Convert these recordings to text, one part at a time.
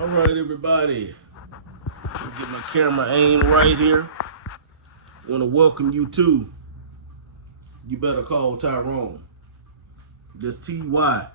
All right, everybody. Let's get my camera aimed right here. I want to welcome you to You Better Call Tyrone. That's Tyrome.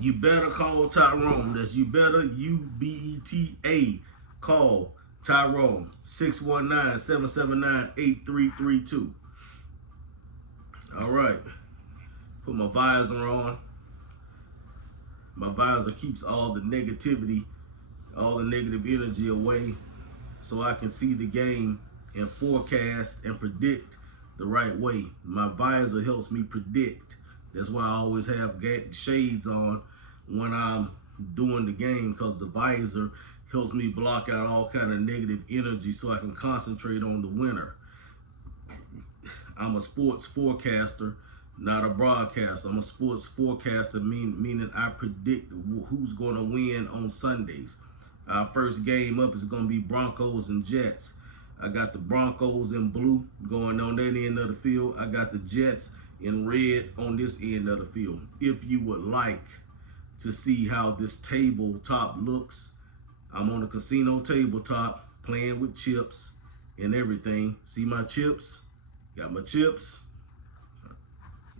You better call Tyrone. That's you better, UBETA, call Tyrone. 619-779-8332. All right. Put my visor on. My visor keeps all the negativity, all the negative energy away, so I can see the game and forecast and predict the right way. My visor helps me predict. That's why I always have shades on when I'm doing the game, because the visor helps me block out all kind of negative energy so I can concentrate on the winner. I'm a sports forecaster, not a broadcaster. I'm a sports forecaster, meaning I predict who's going to win on Sundays. Our first game up is going to be Broncos and Jets. I got the Broncos in blue going on that end of the field. I got the Jets in red on this end of the field. If you would like to see how this tabletop looks, I'm on a casino tabletop playing with chips and everything. See my chips? Got my chips.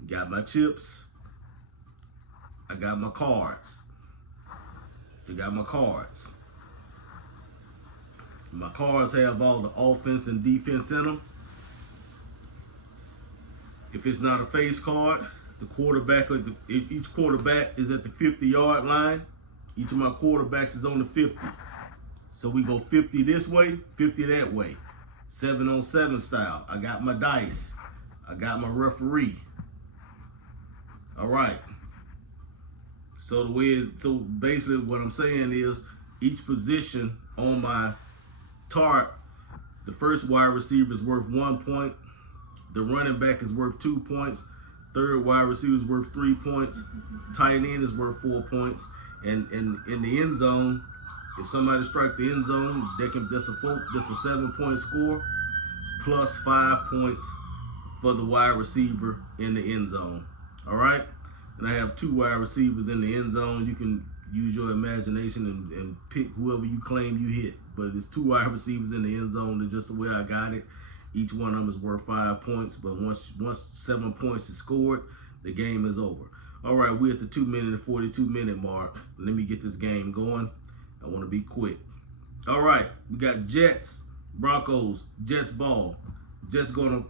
Got my chips. I got my cards. I got my cards. My cards have all the offense and defense in them. If it's not a face card, the quarterback, each quarterback is at the 50-yard line. Each of my quarterbacks is on the 50. So we go 50 this way, 50 that way. 7-on-7 style. I got my dice. I got my referee. All right. So basically what I'm saying is each position on my chart, the first wide receiver is worth 1 point. The running back is worth 2 points. Third wide receiver is worth 3 points. Tight end is worth 4 points. And in the end zone, if somebody strikes the end zone, that's a 7-point score plus 5 points for the wide receiver in the end zone. All right, and I have 2 wide receivers in the end zone. You can use your imagination and pick whoever you claim you hit, but it's 2 wide receivers in the end zone. It's just the way I got it. Each one of them is worth 5 points, but once 7 points is scored, the game is over. All right, we're at the 2-minute and 42-minute mark. Let me get this game going. I want to be quick. All right, we got Jets, Broncos, Jets ball. Jets gonna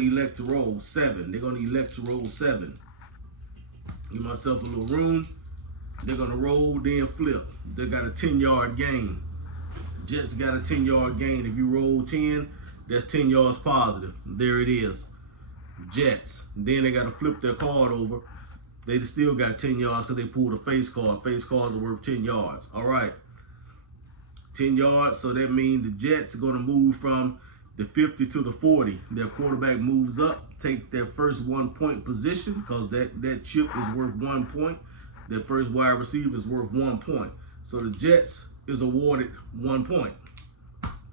elect to roll 7. They're gonna elect to roll 7. Give myself a little room. They're gonna roll, then flip. They got a 10-yard gain. Jets got a 10-yard gain. If you roll 10, that's 10 yards positive. There it is. Jets. Then they got to flip their card over. They still got 10 yards because they pulled a face card. Face cards are worth 10 yards. All right. 10 yards. So that means the Jets are going to move from the 50 to the 40. Their quarterback moves up, take their first 1-point position because that chip is worth 1 point. Their first wide receiver is worth 1 point. So the Jets is awarded 1 point.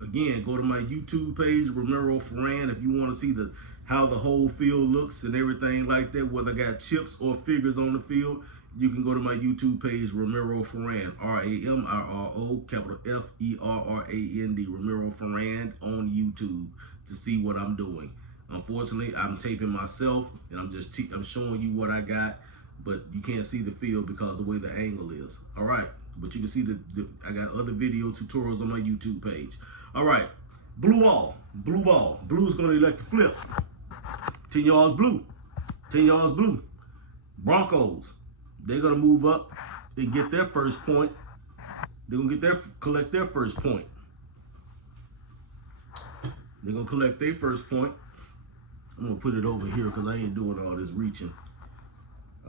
Again, go to my YouTube page, Ramiro Ferran, if you want to see how the whole field looks and everything like that, whether I got chips or figures on the field. You can go to my YouTube page, Ramiro Ferran, R-A-M-I-R-O, capital F-E-R-R-A-N-D, Ramiro Ferran on YouTube to see what I'm doing. Unfortunately, I'm taping myself and I'm showing you what I got, but you can't see the field because of the way the angle is. All right, but you can see I got other video tutorials on my YouTube page. All right, blue ball. Blue is going to elect to flip. 10 yards blue. 10 yards blue. Broncos, they're going to move up and get their first point. They're going to collect their first point. They're going to collect their first point. I'm going to put it over here because I ain't doing all this reaching.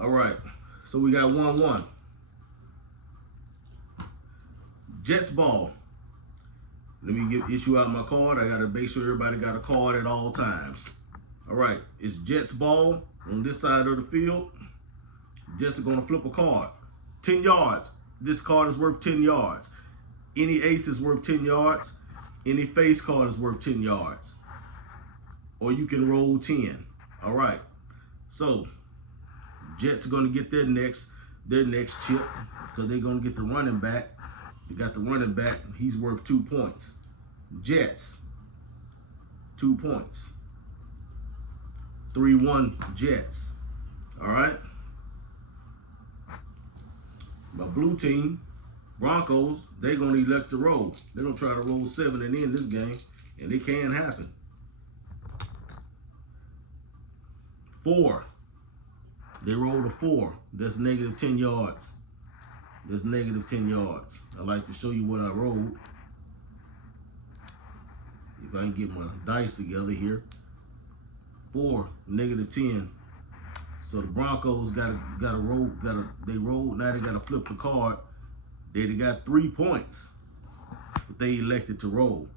All right, so we got 1-1. Jets ball. Let me issue out my card. I got to make sure everybody got a card at all times. All right, it's Jets ball on this side of the field. Jets are going to flip a card. 10 yards. This card is worth 10 yards. Any ace is worth 10 yards. Any face card is worth 10 yards. Or you can roll 10. All right. So, Jets are going to get their next their next chip because they're going to get the running back. They got the running back. He's worth 2 points. Jets, 2 points. 3-1 Jets. All right. My blue team, Broncos, they're going to elect to roll. They're going to try to roll 7 and end this game, and it can happen. 4. They rolled a 4. That's negative 10 yards. That's negative 10 yards. I like to show you what I rolled. If I can get my dice together here. 4, negative 10. So the Broncos gotta roll, they rolled, now they gotta flip the card. They got 3 points, but they elected to roll.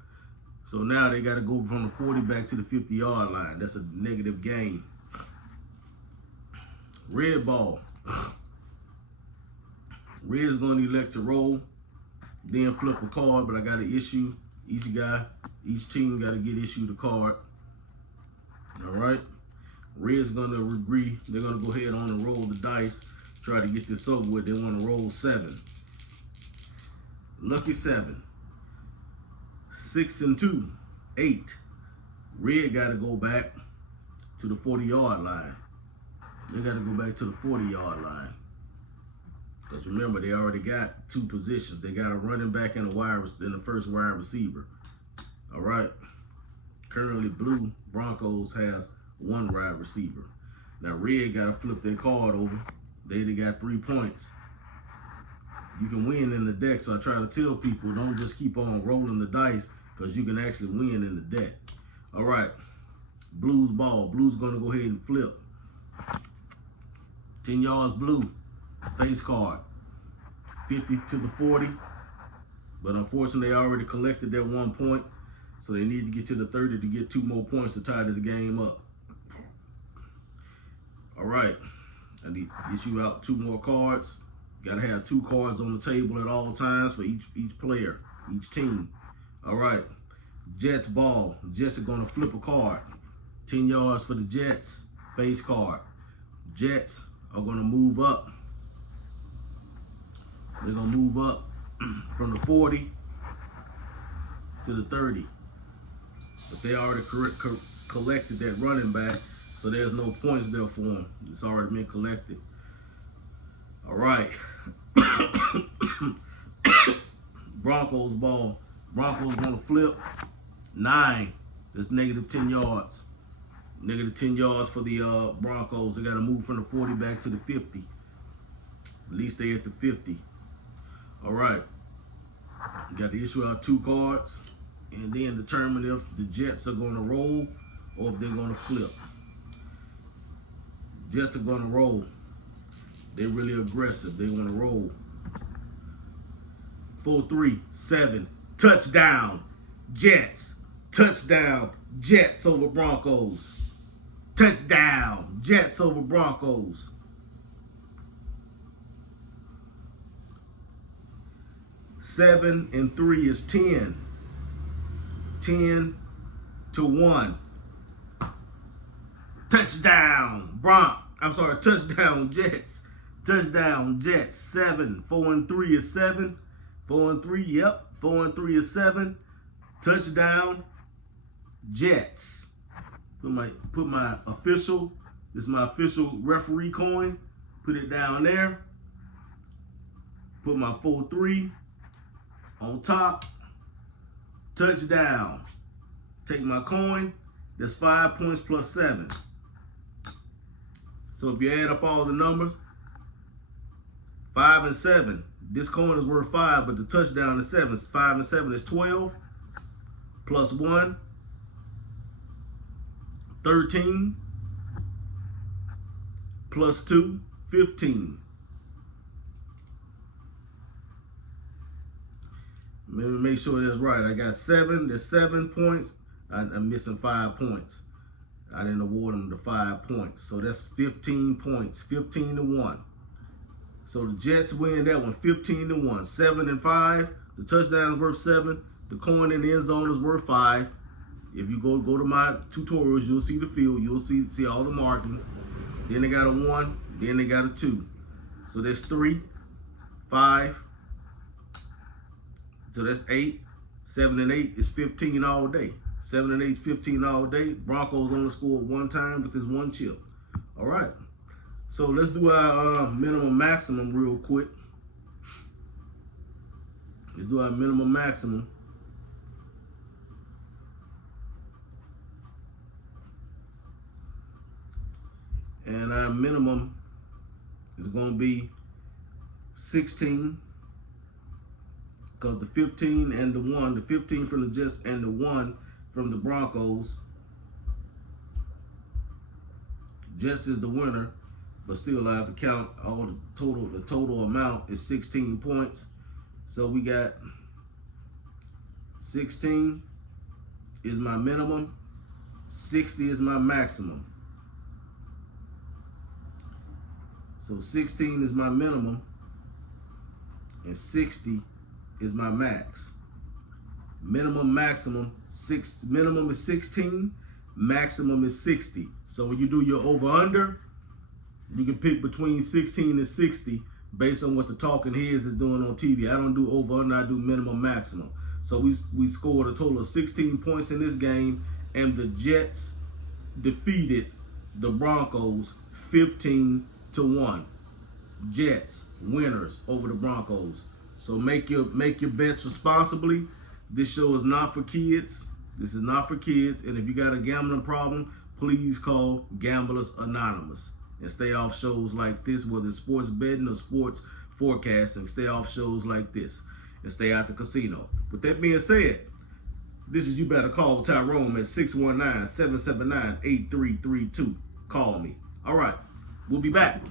So now they gotta go from the 40 back to the 50-yard line. That's a negative gain. Red ball. Red's gonna elect to roll, then flip a card, but I gotta issue, each team gotta get issued a card. All right. Red's gonna agree. They're gonna go ahead on and roll the dice, try to get this over with. They want to roll 7. Lucky 7. 6 and 2, 8. Red got to go back to the 40-yard line. They got to go back to the 40-yard line. Because remember, they already got 2 positions. They got a running back and the first wide receiver. All right. Currently, blue Broncos has 1 wide receiver. Now red got to flip their card over. They got 3 points. You can win in the deck, so I try to tell people don't just keep on rolling the dice because you can actually win in the deck. All right, blue's ball. Blue's gonna go ahead and flip. 10 yards blue, face card. 50 to the 40, but unfortunately they already collected that 1 point, so they need to get to the 30 to get 2 more points to tie this game up. All right, I need to issue out 2 more cards. Gotta have 2 cards on the table at all times for each player, each team. All right, Jets ball. Jets are gonna flip a card. 10 yards for the Jets, face card. Jets are gonna move up. They're gonna move up from the 40 to the 30. But they already collected that running back, so there's no points there for them. It's already been collected. All right. Broncos ball. Broncos gonna flip 9. That's negative 10 yards. Negative 10 yards for the Broncos. They gotta move from the 40 back to the 50. At least they at the 50. All right. You got to issue out 2 cards and then determine if the Jets are gonna roll or if they're gonna flip. Jets are gonna roll. They're really aggressive. They want to roll. 4-3-7. Touchdown. Jets. Touchdown. Jets over Broncos. Touchdown. Jets over Broncos. 7 and 3 is 10. 10-1. Touchdown. Touchdown Jets. Touchdown Jets. 7. 4 and 3 is 7. 4 and 3, yep. 4 and 3 is 7. Touchdown Jets. Put my official, this is my official referee coin. Put it down there. Put my 4-3 on top. Touchdown. Take my coin. That's 5 points plus 7. So if you add up all the numbers, 5 and 7. This coin is worth 5, but the touchdown is 7. 5 and 7 is 12. Plus 1. 13. Plus 2. 15. Let me make sure that's right. I got 7. There's 7 points. I'm missing 5 points. I didn't award them the 5 points. So that's 15 points. 15-1. So the Jets win that one 15-1. 7 and 5. The touchdown is worth 7. The coin in the end zone is worth 5. If you go to my tutorials, you'll see the field. You'll see all the markings. Then they got a 1. Then they got a 2. So that's 3, 5. So that's 8. 7 and 8 is 15 all day. 7 and 8 is 15 all day. Broncos only scored 1 time with this 1 chip. All right. So let's do our minimum maximum real quick. Let's do our minimum maximum. And our minimum is going to be 16. Because the 15 and the 1, the 15 from the Jets and the 1 from the Broncos. Jets is the winner, but still I have to count all the total amount is 16 points. So we got 16 is my minimum, 60 is my maximum. So 16 is my minimum and 60 is my max. Minimum is 16, maximum is 60. So when you do your over-under, you can pick between 16 and 60 based on what the talking heads is doing on TV. I don't do over-under, I do minimum maximum. So we scored a total of 16 points in this game, and the Jets defeated the Broncos 15-1. Jets winners over the Broncos. So make your bets responsibly. This show is not for kids. This is not for kids. And if you got a gambling problem, please call Gamblers Anonymous and stay off shows like this, whether it's sports betting or sports forecasting. Stay off shows like this and stay out the casino. With that being said, this is You Better Call Tyrome at 619-779-8332. Call me. All right, we'll be back.